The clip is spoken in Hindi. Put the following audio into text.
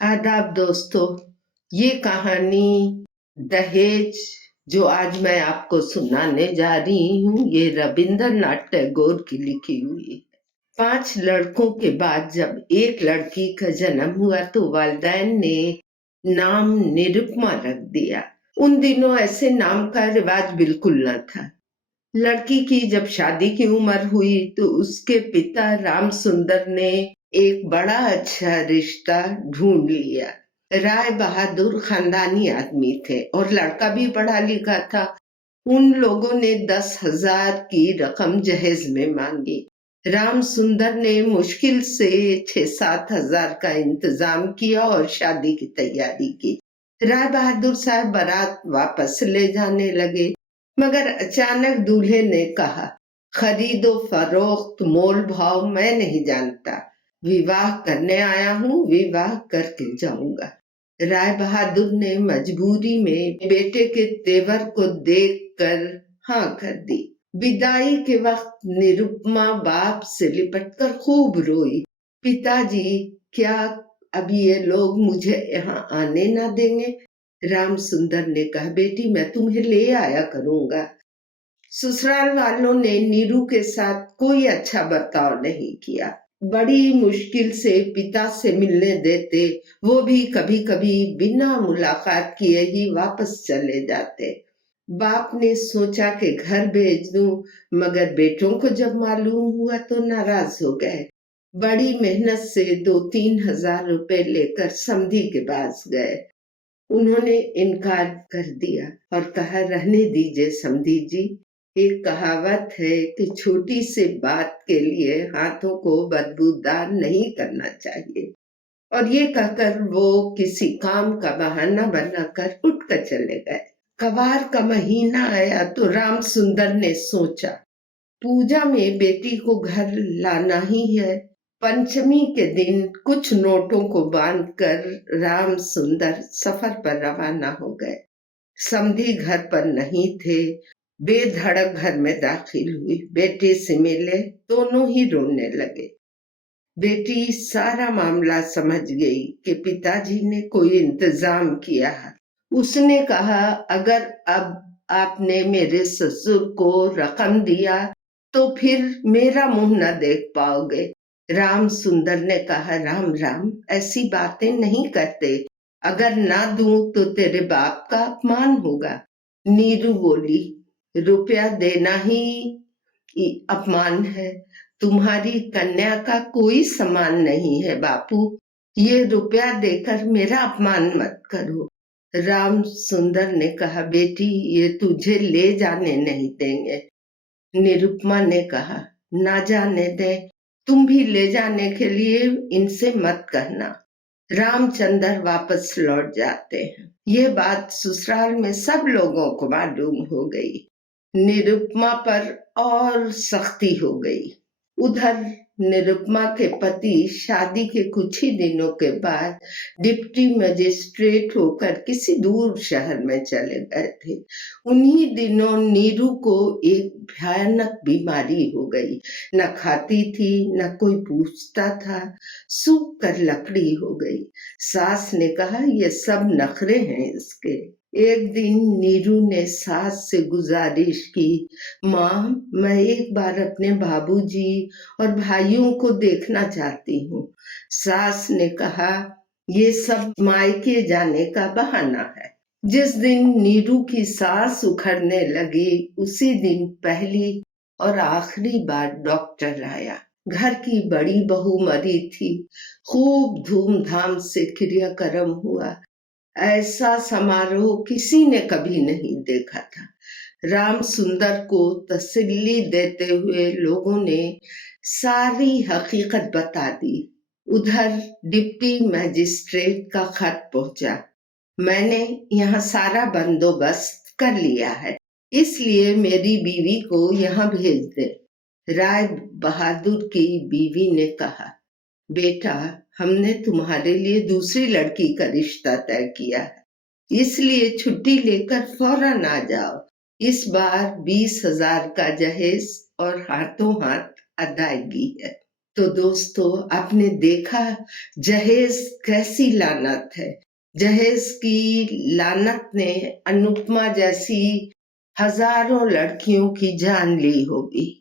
आदाब दोस्तों, ये कहानी दहेज जो आज मैं आपको सुनाने जा रही हूँ, ये रविंद्रनाथ टैगोर की लिखी हुई है। 5 लड़कों के बाद जब एक लड़की का जन्म हुआ तो वालिदैन ने नाम निरुपमा रख दिया। उन दिनों ऐसे नाम का रिवाज बिल्कुल न था। लड़की की जब शादी की उम्र हुई तो उसके पिता राम सुंदर ने एक बड़ा अच्छा रिश्ता ढूंढ लिया। राय बहादुर खानदानी आदमी थे और लड़का भी पढ़ा लिखा था। उन लोगों ने 10,000 की रकम जहेज में मांगी। राम सुंदर ने मुश्किल से 6-7 हजार का इंतजाम किया और शादी की तैयारी की। राय बहादुर साहब बारात वापस ले जाने लगे, मगर अचानक दूल्हे ने कहा, खरीदो फरोख्त मोल भाव मैं नहीं जानता, विवाह करने आया हूँ, विवाह करके जाऊंगा। राय बहादुर ने मजबूरी में बेटे के तेवर को देखकर हाँ कर दी। विदाई के वक्त निरुपमा बाप से लिपटकर खूब रोई। पिताजी, क्या अब ये लोग मुझे यहाँ आने ना देंगे? राम सुंदर ने कहा, बेटी मैं तुम्हें ले आया करूंगा। ससुराल वालों ने नीरू के साथ कोई अच्छा बर्ताव नहीं किया। बड़ी मुश्किल से पिता से मिलने देते, वो भी कभी कभी बिना मुलाकात किए ही वापस चले जाते। बाप ने सोचा कि घर भेज दूं, मगर बेटों को जब मालूम हुआ तो नाराज हो गए। बड़ी मेहनत से 2-3 हजार रुपए लेकर समधी के पास गए। उन्होंने इनकार कर दिया और कहा, रहने दीजिए समधी जी, एक कहावत है कि छोटी सी बात के लिए हाथों को बदबूदार नहीं करना चाहिए। और ये कहकर वो किसी काम का बहाना बनाकर उठकर चले गए। कवार का महीना आया तो राम सुंदर ने सोचा, पूजा में बेटी को घर लाना ही है। पंचमी के दिन कुछ नोटों को बांधकर राम सुंदर सफर पर रवाना हो गए। समधी घर पर नहीं थे। बेधड़क घर में दाखिल हुई। बेटे से मिले, दोनों ही रोने लगे। बेटी सारा मामला समझ गई कि पिताजी ने कोई इंतजाम किया है। उसने कहा, अगर अब आपने मेरे ससुर को रकम दिया तो फिर मेरा मुंह न देख पाओगे। राम सुंदर ने कहा, राम राम, ऐसी बातें नहीं करते, अगर ना दूं तो तेरे बाप का अपमान होगा। नीरू बोली, रुपया देना ही अपमान है। तुम्हारी कन्या का कोई सम्मान नहीं है बापू, ये रुपया देकर मेरा अपमान मत करो। राम सुंदर ने कहा, बेटी ये तुझे ले जाने नहीं देंगे। निरुपमा ने कहा, ना जाने दे, तुम भी ले जाने के लिए इनसे मत कहना। रामचंद्र वापस लौट जाते हैं। ये बात ससुराल में सब लोगों को मालूम हो गई। निरुपमा पर और सख्ती हो गई। उधर निरुपमा के पति शादी के कुछ ही दिनों के बाद डिप्टी मजिस्ट्रेट होकर किसी दूर शहर में चले गए थे। उन्हीं दिनों नीरू को एक भयानक बीमारी हो गई। न खाती थी, न कोई पूछता था, सूख कर लकड़ी हो गई। सास ने कहा, ये सब नखरे हैं इसके। एक दिन नीरू ने सास से गुजारिश की, माँ मैं एक बार अपने बाबूजी और भाइयों को देखना चाहती हूँ। सास ने कहा, ये सब मायके जाने का बहाना है। जिस दिन नीरू की सांस उखड़ने लगी, उसी दिन पहली और आखिरी बार डॉक्टर आया। घर की बड़ी बहू मरी थी। खूब धूमधाम से क्रियाक्रम हुआ। ऐसा समारोह किसी ने कभी नहीं देखा था। राम सुंदर को तसल्ली देते हुए लोगों ने सारी हकीकत बता दी। उधर डिप्टी मैजिस्ट्रेट का खत पहुंचा, मैंने यहाँ सारा बंदोबस्त कर लिया है, इसलिए मेरी बीवी को यहाँ भेज दे। राय बहादुर की बीवी ने कहा, बेटा हमने तुम्हारे लिए दूसरी लड़की का रिश्ता तय किया है, इसलिए छुट्टी लेकर फौरन आ जाओ। इस बार 20,000 का जहेज और हाथों हाथ अदायगी है। तो दोस्तों, आपने देखा जहेज कैसी लानत है। जहेज की लानत ने अनुपमा जैसी हजारों लड़कियों की जान ली होगी।